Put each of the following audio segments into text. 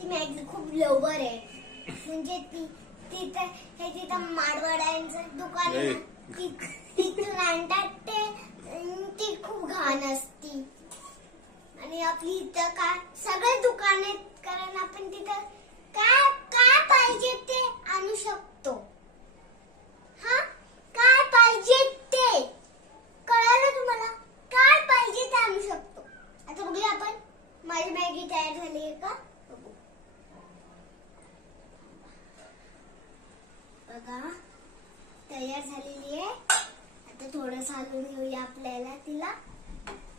ती मॅगी खूप लवकर आहे. म्हणजे तिथं मारवाड्यांचं दुकान आहे ना, तिथून आणतात ती खूप घाण असती. आणि आपली इथं काय सगळे दुकान आहेत, कारण आपण तिथं काय काय पाहिजे ते आणू शकतो. हा, काय पाहिजे ते कळालं तुम्हाला? काय पाहिजे ते आणू शकतो. आता बघूया आपण. माझी मॅगी तयार झाली आहे का बघू. बघा तयार झालेली आहे. आता थोडं सालून घेऊया आपल्याला तिला.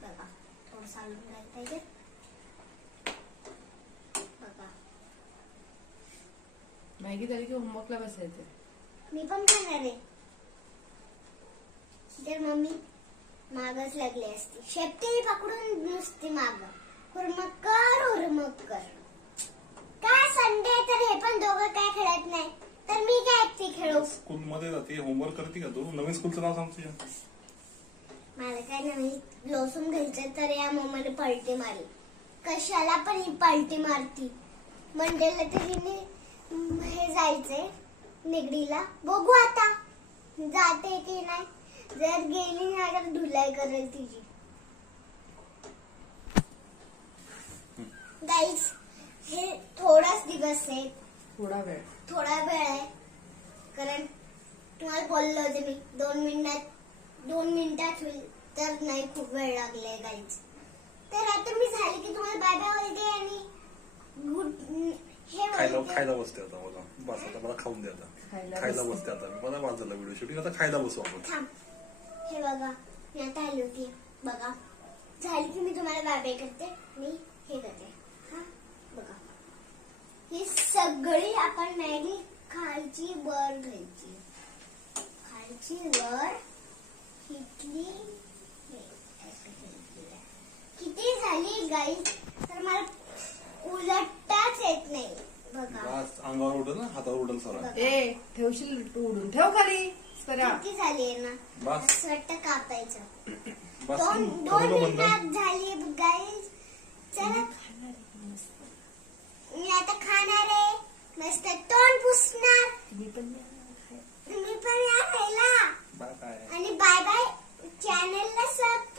बघा थोडं सालून घ्यायला पाहिजे. बघा मॅगी झाली की होमवर्कला बसायचं. मी पण खाणार आहे. जर मम्मी मागच लागली असती, शेपटी पकडून नुसती माग हुरमक कर. काय संडे तर हे पण दोघं काय खेळत नाही, तर मी काय एकटी खेळू. स्कूल मध्ये जाते, होमवर्क करते का तू? नवीन स्कूलचं नाव सांगते. मला काय नवीन लोसून घ्यायचं तर या मम्माने पलटी मारली. कशाला पण ही पलटी मारती. मंडेला तरी हे जायचंय निगडीला. बघू आता जाते की नाही. जर गेली नाही तर धुलाई करेल तिची. गाईस हे थोडाच दिवस आहे, थोडा वेळ आहे. कारण तुम्हाला बोललो होते मी 2 मिनिटात होईल, तर नाही खूप वेळ लागलाय गाईस. तर आता मी झाली की तुम्हाला बाय बाय बोलते आणि खायला बसते आता. मला बस आता, मला खाऊन द्या आता. खायला बसते आता. मला वाजला व्हिडिओ शूटिंग, आता खायला बसू आपण. हे बघा मी आता आली होती. बघा झाली की मी तुम्हाला बाय बाय करते. मी हे करते. हा बघा ही सगळी आपण मॅगी खालची वर घ्यायची. खालची वर इथली किती झाली गाईस, तर मला उलटताच येत नाही. बघा अंगावर उडल ना, हातावर उडल सरा. ठेवशील तू उडून ठेव खाली. किती झाली आहे ना, असं वाटतं कापायचं. 2 मिनिटात झाली गाईस. चला मी आता खाणार आहे. मस्त तोंड पुसणार. मी पण या खायला. Bye bye. आणि बाय बाय. चॅनलला सबस्क्राईब